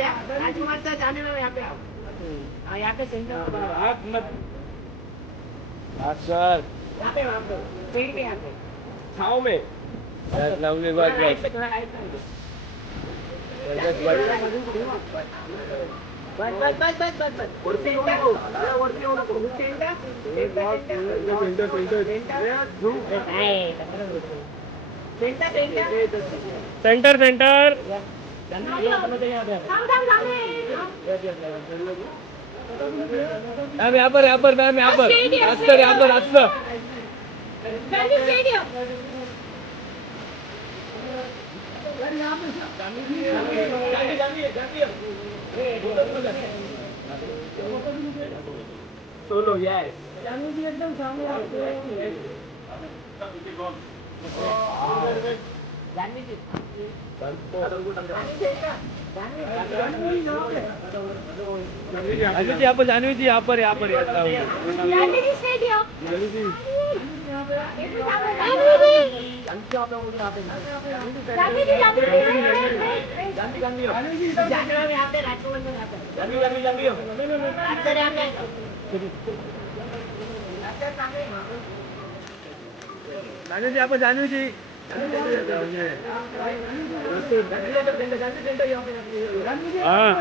यहाँ पे राजू माता जाने में यहाँ पे आओ। हाँ यहाँ पे सेंटर सर यहाँ पे वहाँ पे पेड़ के यहाँ पे छाँव में लंबे बात राइट पे थोड़ा राइट पे बस बस बस बस बस बस वरती येऊ नको वरती येऊ नको सेंटर सेंटर सेंटर मैम यहाँ पर मैम यहाँ पर अस्तर यहाँ पर अस्तर सोलो यस जानवी जी एकदम सामने आपके जानवी जी जानवी जी यहाँ पर जानवी जी यहाँ पर जानवी जी स्टेडियम जानवी जी यहाँ पर जानवी जी हाँ